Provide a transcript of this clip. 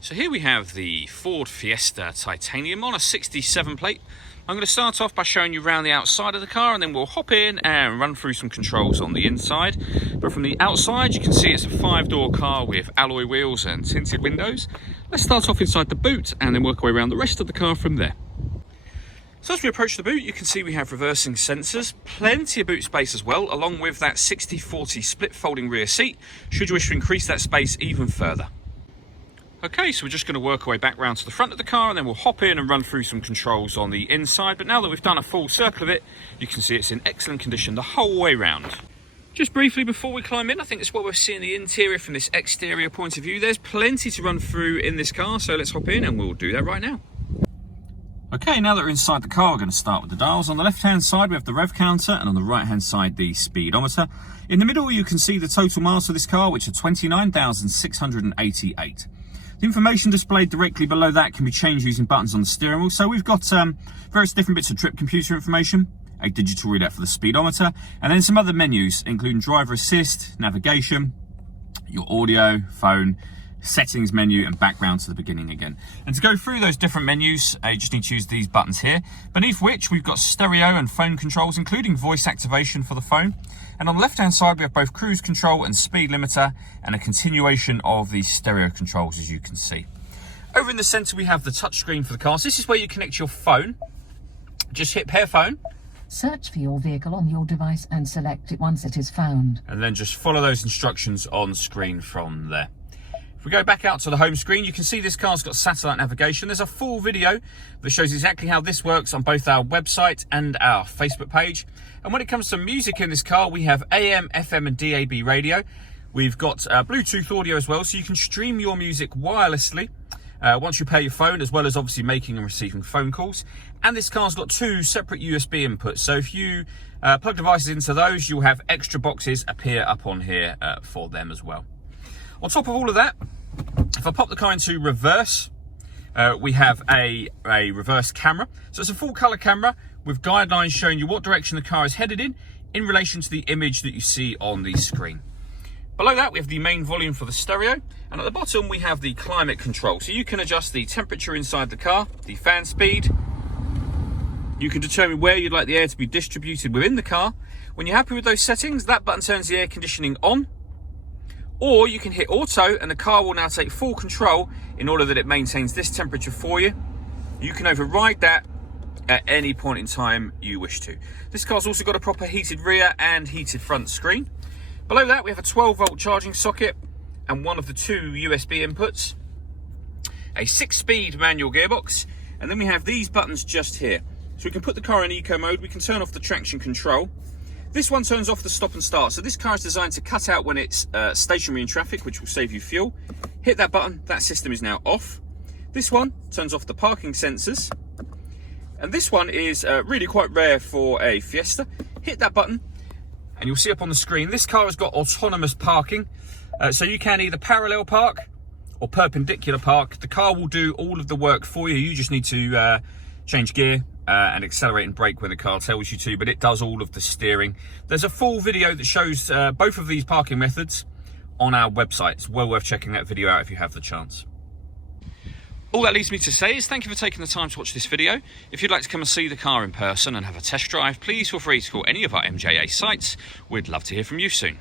So here we have the Ford Fiesta Titanium on a 67 plate. I'm going to start off by showing you around the outside of the car, and then we'll hop in and run through some controls on the inside. But from the outside, you can see it's a 5-door car with alloy wheels and tinted windows. Let's start off inside the boot and then work our way around the rest of the car from there. So as we approach the boot, you can see we have reversing sensors, plenty of boot space as well, along with that 60/40 split folding rear seat, should you wish to increase that space even further. Okay, so we're just going to work our way back round to the front of the car, and then we'll hop in and run through some controls on the inside. But now that we've done a full circle of it, you can see it's in excellent condition the whole way round. Just briefly before we climb in, I think it's what we're seeing the interior from this exterior point of view. There's plenty to run through in this car, so let's hop in and we'll do that right now. Okay, now that we're inside the car, we're going to start with the dials. On the left-hand side, we have the rev counter, and on the right-hand side, the speedometer. In the middle, you can see the total miles for this car, which are 29,688. The information displayed directly below that can be changed using buttons on the steering wheel. So we've got various different bits of trip computer information, a digital readout for the speedometer, and then some other menus, including driver assist, navigation, your audio, phone, settings menu, and background to the beginning again. And to go through those different menus, you just need to use these buttons here, beneath which we've got stereo and phone controls, including voice activation for the phone. And on the left hand side, we have both cruise control and speed limiter, and a continuation of the stereo controls, as you can see. Over in the center, we have the touchscreen for the car. So this is where you connect your phone. Just hit pair phone. Search for your vehicle on your device and select it once it is found. And then just follow those instructions on screen from there. If we go back out to the home screen, you can see this car's got satellite navigation. There's a full video that shows exactly how this works on both our website and our Facebook page. And when it comes to music in this car, we have AM, FM and DAB radio. We've got Bluetooth audio as well, so you can stream your music wirelessly once you pair your phone, as well as obviously making and receiving phone calls. And this car's got 2 separate USB inputs, so if you plug devices into those, you'll have extra boxes appear up on here for them as well. On top of all of that, if I pop the car into reverse, we have a reverse camera. So it's a full color camera with guidelines showing you what direction the car is headed in relation to the image that you see on the screen. Below that, we have the main volume for the stereo. And at the bottom, we have the climate control. So you can adjust the temperature inside the car, the fan speed. You can determine where you'd like the air to be distributed within the car. When you're happy with those settings, that button turns the air conditioning on. Or you can hit auto and the car will now take full control in order that it maintains this temperature for you. You can override that at any point in time you wish to. This car's also got a proper heated rear and heated front screen. Below that, we have a 12-volt charging socket and one of the 2 USB inputs, a 6-speed manual gearbox, and then we have these buttons just here. So we can put the car in eco mode, we can turn off the traction control. This one turns off the stop and start. So this car is designed to cut out when it's stationary in traffic, which will save you fuel. Hit that button, that system is now off. This one turns off the parking sensors. And this one is really quite rare for a Fiesta. Hit that button and you'll see up on the screen, this car has got autonomous parking. So you can either parallel park or perpendicular park. The car will do all of the work for you. You just need to change gear and accelerate and brake when the car tells you to, but it does all of the steering. There's a full video that shows both of these parking methods on our website. It's well worth checking that video out if you have the chance. All that leaves me to say is thank you for taking the time to watch this video. If you'd like to come and see the car in person and have a test drive, please feel free to call any of our MJA sites. We'd love to hear from you soon.